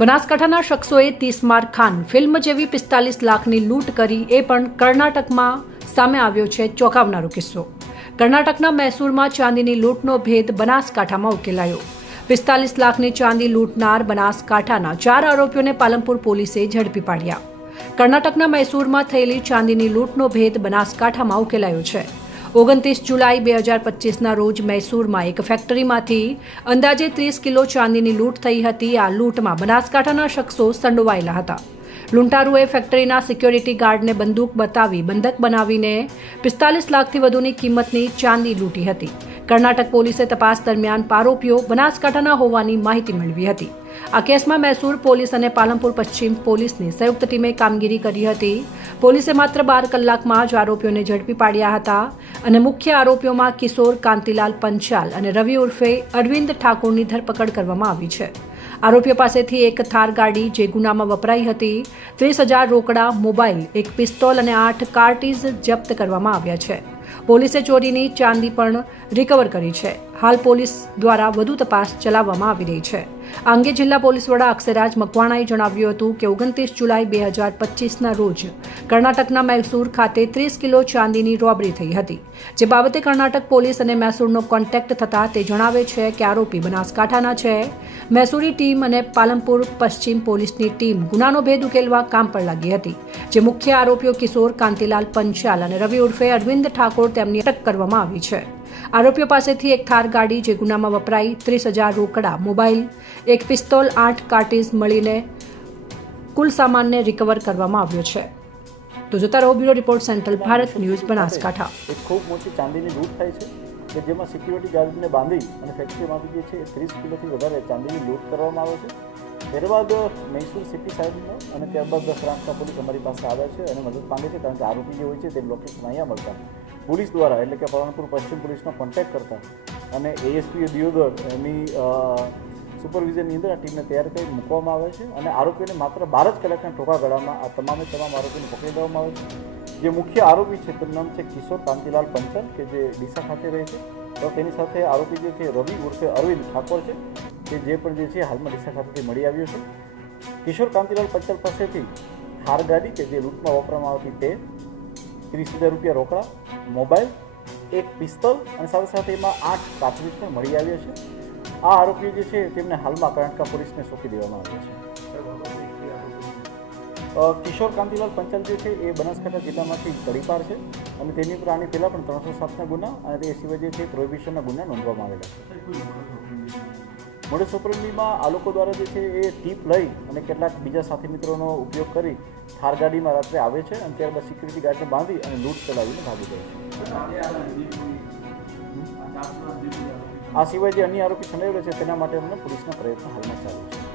બનાસકાંઠાના શખ્સોએ તીસમાર ખાન ફિલ્મ જેવી 45 લાખની લૂંટ કરી, એ પણ કર્ણાટકમાં સામે આવ્યો છે ચોંકાવનારો કિસ્સો। કર્ણાટકના મૈસૂરમાં ચાંદીની લૂંટનો ભેદ બનાસકાંઠામાં ઉકેલાયો। 45 લાખની ચાંદી લૂંટનાર બનાસકાંઠાના 4 આરોપીઓને પાલનપુર પોલીસે ઝડપી પાડ્યા। કર્ણાટકના મૈસૂરમાં થયેલી ચાંદીની લૂંટનો ભેદ બનાસકાંઠામાં ઉકેલાયો છે। 29 જુલાઈ 2025ના રોજ મૈસૂરમાં એક ફેક્ટરીમાંથી અંદાજે 30 કિલો ચાંદીની લૂંટ થઈ હતી। આ લૂંટમાં બનાસકાંઠાના શખ્સો સંડોવાયેલા હતા। લૂંટારુએ ફેક્ટરીના સિક્યોરિટી ગાર્ડને બંદૂક બતાવી બંધક બનાવીને 45 લાખથી વધુની કિંમતની ચાંદી લૂંટી હતી। કર્ણાટક પોલીસે તપાસ દરમિયાન આરોપીઓ બનાસકાંઠાના હોવાની માહિતી મેળવી હતી। આ કેસમાં મૈસૂર પોલીસ અને પાલનપુર પશ્ચિમ પોલીસની સંયુક્ત ટીમે કામગીરી કરી હતી। પોલીસે માત્ર 12 કલાકમાં જ આરોપીઓને ઝડપી પાડ્યા હતા અને મુખ્ય આરોપીઓમાં કિશોર કાંતિલાલ પંચાલ અને રવિ ઉર્ફે અરવિંદ ઠાકોરની ધરપકડ કરવામાં આવી છે। આરોપીઓ પાસેથી એક થાર ગાડી જે ગુનામાં વપરાઈ હતી, 30,000 રોકડા, મોબાઈલ, એક પિસ્તોલ અને 8 કાર્ટીજ જપ્ત કરવામાં આવ્યા છે। પોલીસે ચોરીની ચાંદી પણ રિકવર કરી છે। હાલ પોલીસ દ્વારા વધુ તપાસ ચલાવવામાં આવી રહી છે। આ અંગે જિલ્લા પોલીસ વડા અક્ષયરાજ મકવાણાએ જણાવ્યું હતું કે 29 જુલાઈ 2025ના રોજ કર્ણાટકના મૈસૂર ખાતે 30 કિલો ચાંદીની રોબરી થઈ હતી, જે બાબતે કર્ણાટક પોલીસ અને મૈસૂરનો કોન્ટેક્ટ થતા તે જણાવે છે કે આરોપી બનાસકાંઠાના છે। મૈસૂરી ટીમ અને પાલનપુર પશ્ચિમ પોલીસની ટીમ ગુનાનો ભેદ ઉકેલવા કામ પર લાગી હતી, જે મુખ્ય આરોપીઓ કિશોર કાંતિલાલ પંચાલ અને રવિ ઉર્ફે અરવિંદ ઠાકોર તેમની અટક કરવામાં આવી છે। આરોપીઓ પાસેથી એક થાર ગાડી જે ગુનામાં વપરાઈ, 30,000 રોકડા, મોબાઈલ, એક પિસ્તોલ, 8 કાર્ટીજ મળીને કુલ સામાનને રિકવર કરવામાં આવ્યો છે। તો જોતા રહો bureau report, central Bharat news, Banaskantha. એક ખૂબ મોટી ચાંદીની લૂંટ થાય છે કે જેમાં સિક્યુરિટી ગાર્ડને બાંધી અને ફેક્ટરીમાંથી જે છે 30 કિલોથી વધારે ચાંદીની લૂંટ કરવામાં આવે છે। ત્યારબાદ મૈસૂર સિટી સાહેબનો અને ત્યારબાદ ફ્રાન્સના પોલીસ અમારી પાસે આવ્યા છે અને મદદ માંગે છે, કારણ કે આરોપી જે હોય છે તે લોકેશન અહીંયા મળતા પોલીસ દ્વારા, એટલે કે પાલનપુર પશ્ચિમ પોલીસનો કોન્ટેક્ટ કરતા અને એએસપી દિયોદર એની સુપરવિઝનની અંદર આ ટીમને તૈયાર કરી મૂકવામાં આવે છે અને આરોપીઓને માત્ર 12 જ કલાકના ટૂંકા ગાળામાં આ તમામ આરોપીને પકડી લેવામાં આવે છે। જે મુખ્ય આરોપી છે તેનું નામ છે કિશોર કાંતિલાલ પંચાલ, કે જે ડીસા ખાતે રહે છે। તો તેની સાથે આરોપી જે છે રવિ ઉર્ફે અરવિંદ ઠાકોર છે, કે જે પણ જે છે હાલમાં ડીસા ખાતેથી મળી આવ્યો છે। કિશોર કાંતિલાલ પંચાલ પાસેથી થાર ગાડી કે જે લૂંટમાં વાપરવામાં આવતી તે, 30,000 રૂપિયા રોકડા, મોબાઈલ, એક પિસ્તોલ અને સાથે સાથે એમાં 8 કાર્ટ્રિજ પણ મળી આવ્યા છે। આ આરોપીઓ જે છે તેમને હાલમાં કર્ણાટક પોલીસને સોંપી દેવામાં આવ્યા છે। કિશોર કાંતિલાલ પંચાલ જે છે એ બનાસકાંઠા જિલ્લામાંથી તડીપાર છે અને તેની ઉપર આની પહેલાં પણ 307ના ગુના અને તે સિવાય જે છે પ્રોહિબિશનના ગુના નોંધવામાં આવેલા છે। મોડસ ઓપરેન્ડીમાં આ લોકો દ્વારા જે છે એ ટીપ લઈ અને કેટલાક બીજા સાથી મિત્રોનો ઉપયોગ કરી થાર ગાડીમાં રાત્રે આવે છે અને ત્યારબાદ સિક્યુરિટી ગાર્ડને બાંધી અને લૂંટ ચલાવીને ભાગી જાય છે। આ સિવાય જે અન્ય આરોપી સંડોવાયેલો છે તેના માટે અમને પોલીસના પ્રયત્નો હાલમાં ચાલુ છે।